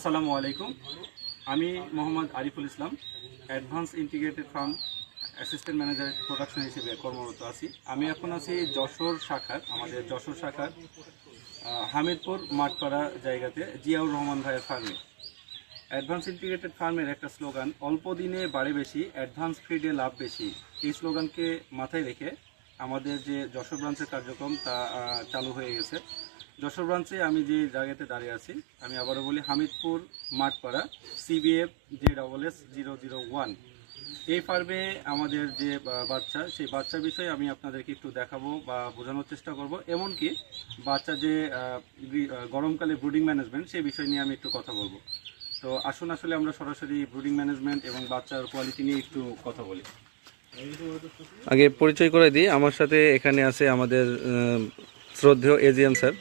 আসসালামু আলাইকুম। আমি Mohammad Ariful Islam, advance integrated farm assistant manager production হিসেবে কর্মরত আছি। আমি এখন আছি আমাদের যশোর শাখার হামিদপুর মাঠপাড়া জায়গাতে জিয়াউর রহমান ভাইয়ের ফার্মে। অ্যাডভান্স ইন্টিগ্রেটেড ফার্মের একটা স্লোগান, অল্প দিনে বাড়ে বেশি, অ্যাডভান্স ফিডে লাভ বেশি। এই স্লোগানকে মাথায় রেখে আমাদের যে যশোর ব্রাঞ্চের কার্যক্রম তা চালু হয়ে গেছে। যশোর ব্রাঞ্চে আমি যে জায়গাতে দাঁড়িয়ে আছি, আমি আবারও বলি, হামিদপুর মাঠপাড়া CBF JSS001। এই ফার্মে আমাদের যে বাচ্চা, সেই বাচ্চার বিষয়ে আমি আপনাদেরকে একটু দেখাবো বা বোঝানোর চেষ্টা করব। এমনকি বাচ্চা যে গরমকালে ব্রুডিং ম্যানেজমেন্ট, সেই বিষয় নিয়ে আমি একটু কথা বলবো। তো আসুন আসলে আমরা সরাসরি ব্রুডিং ম্যানেজমেন্ট এবং বাচ্চার কোয়ালিটি নিয়ে একটু কথা বলি। আগে পরিচয় করে দিই, আমার সাথে এখানে আছে আমাদের শ্রদ্ধেয় AGM স্যার,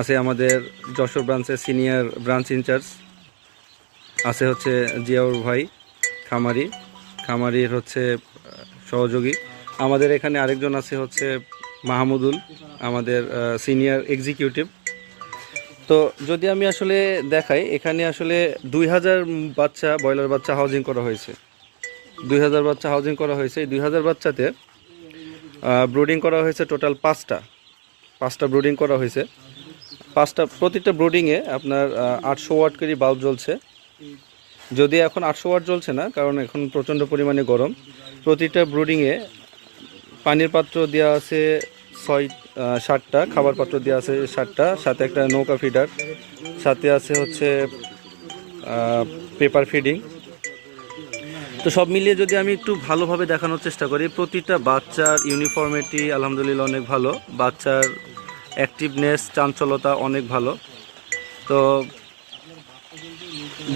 আছে আমাদের যশোর ব্রাঞ্চের সিনিয়র ব্রাঞ্চ ইনচার্জ, আছে হচ্ছে জিয়াউর ভাই খামারির হচ্ছে সহযোগী। আমাদের এখানে আরেকজন আছে হচ্ছে মাহমুদুল, আমাদের সিনিয়র এক্সিকিউটিভ। তো যদি আমি আসলে দেখাই, এখানে আসলে 2000 বাচ্চা ব্রয়লার বাচ্চা হাউজিং করা হয়েছে। 2000 বাচ্চা হাউজিং করা হয়েছে। এই 2000 বাচ্চাতে ব্রুডিং করা হয়েছে টোটাল 5টা ব্রুডিং করা হয়েছে। প্রতিটা ব্রুডিংয়ে আপনার 800 ওয়াট করে বাল্ব জ্বলছে। যদি এখন 800 ওয়াট জ্বলছে না, কারণ এখন প্রচণ্ড পরিমাণে গরম। প্রতিটা ব্রুডিংয়ে পানির পাত্র দেওয়া আছে 7টা, খাবার পাত্র দেওয়া আছে 7টা, সাথে একটা নৌকা ফিডার, সাথে আছে হচ্ছে পেপার ফিডিং। তো সব মিলিয়ে যদি আমি একটু ভালোভাবে দেখানোর চেষ্টা করি, প্রতিটা বাচ্চার ইউনিফর্মিটি আলহামদুলিল্লাহ অনেক ভালো, বাচ্চার অ্যাক্টিভনেস চাঞ্চলতা অনেক ভালো। তো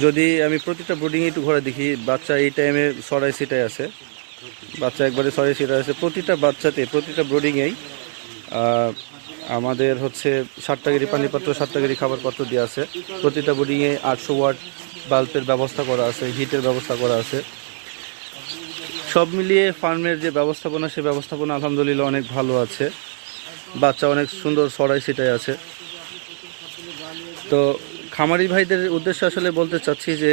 যদি আমি প্রতিটা ব্রুডিংয়ে একটু ঘরে দেখি, বাচ্চা এই টাইমে সরাই সিটায় আছে, বাচ্চা একবারে সরাই সিটায় আছে। প্রতিটা বাচ্চাতে, প্রতিটা ব্রুডিংয়েই আমাদের হচ্ছে 7টা করে পানি পাত্র, 7টা করে খাবার পাত্র দেওয়া আছে। প্রতিটা ব্রুডিংয়ে 800 ওয়াট বাল্বের ব্যবস্থা করা আছে, হিটের ব্যবস্থা করা আছে। সব মিলিয়ে ফার্মের যে ব্যবস্থাপনা, সে ব্যবস্থাপনা আলহামদুলিল্লাহ অনেক ভালো আছে। বাচ্চা অনেক সুন্দর সরাই সিটায় আছে। তো খামারি ভাইদের উদ্দেশ্যে আসলে বলতে চাচ্ছি যে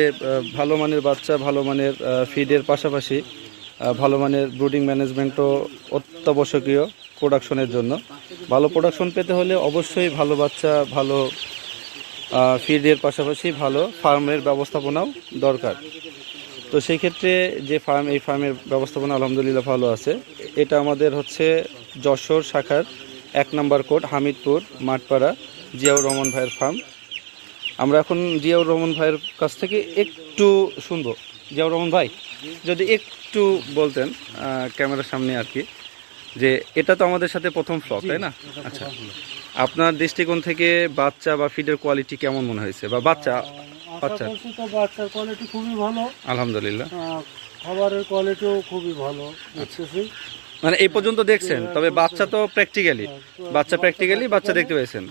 ভালো মানের বাচ্চা, ভালো মানের ফিডের পাশাপাশি ভালো মানের ব্রুডিং ম্যানেজমেন্টও অত্যাবশ্যকীয় প্রোডাকশনের জন্য। ভালো প্রোডাকশন পেতে হলে অবশ্যই ভালো বাচ্চা, ভালো ফিডের পাশাপাশি ভালো ফার্মের ব্যবস্থাপনাও দরকার। তো সেই ক্ষেত্রে যে এই ফার্মের ব্যবস্থাপনা আলহামদুলিল্লাহ ভালো আছে। এটা আমাদের হচ্ছে যশোর শাখার 1 নম্বর কোড, হামিদপুর মাঠপাড়া, জিয়াউর রহমান ভাইয়ের ফার্ম। আমরা এখন জিয়াউর রহমান ভাইয়ের কাছ থেকে একটু শুনবো। জিয়াউর রহমান ভাই, যদি একটু বলতেন ক্যামেরার সামনে আর কি, যে এটা তো আমাদের সাথে প্রথম ফ্লগ, তাই না? আচ্ছা, আপনার দৃষ্টিকোণ থেকে বাচ্চা বা ফিডের কোয়ালিটি কেমন মনে হয়েছে? বা বাচ্চার কোয়ালিটি খুবই ভালো আলহামদুলিল্লাহ, খাবারের কোয়ালিটিও খুবই ভালো দেখতেছি। মানে এই পর্যন্ত দেখছেন, তবে বাচ্চা তো প্র্যাকটিক্যালি বাচ্চা দেখতে পেয়েছেন।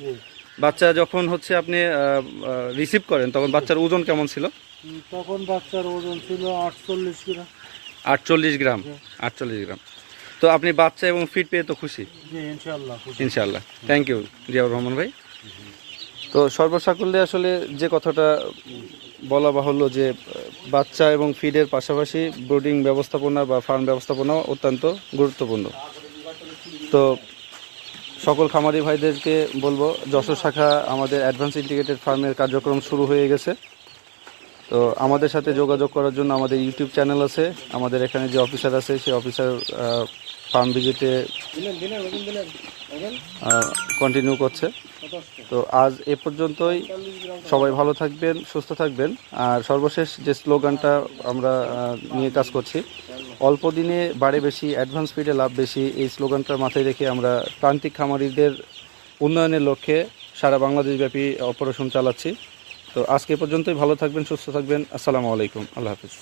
বাচ্চা যখন হচ্ছে আপনি রিসিভ করেন, তখন বাচ্চার ওজন কেমন ছিল? তখন বাচ্চার ওজন ছিল 48 গ্রাম। 48 গ্রাম। 48 গ্রাম। তো আপনি বাচ্চা এবং ফিড পেয়ে তো খুশি? ইনশাআল্লাহ। থ্যাংক ইউ জিয়াউর রহমান ভাই। তো সর্বসাকুল্যে আসলে যে কথাটা বলা বাহুল্য, যে বাচ্চা এবং ফিডের পাশাপাশি ব্রুডিং ব্যবস্থাপনা বা ফার্ম ব্যবস্থাপনাও অত্যন্ত গুরুত্বপূর্ণ। তো সকল খামারি ভাইদেরকে বলবো, যশোর শাখা আমাদের অ্যাডভান্স ইন্টিগ্রেটেড ফার্মের কার্যক্রম শুরু হয়ে গেছে। তো আমাদের সাথে যোগাযোগ করার জন্য আমাদের ইউটিউব চ্যানেল আছে, আমাদের এখানে যে অফিসার আছে, সেই অফিসার ফার্ম ভিজিটে কন্টিনিউ করছে। তো আজ এ পর্যন্তই। সবাই ভালো থাকবেন, সুস্থ থাকবেন। আর সর্বশেষ যে স্লোগানটা আমরা নিয়ে কাজ করছি, অল্প দিনে বাড়ে বেশি, অ্যাডভান্স ফিডে লাভ বেশি, এই স্লোগানটার মাথায় রেখে আমরা প্রান্তিক খামারিদের উন্নয়নের লক্ষ্যে সারা বাংলাদেশব্যাপী অপারেশন চালাচ্ছি। তো আজকে পর্যন্তই। ভালো থাকবেন, সুস্থ থাকবেন। আসসালামু আলাইকুম। আল্লাহ হাফিজ।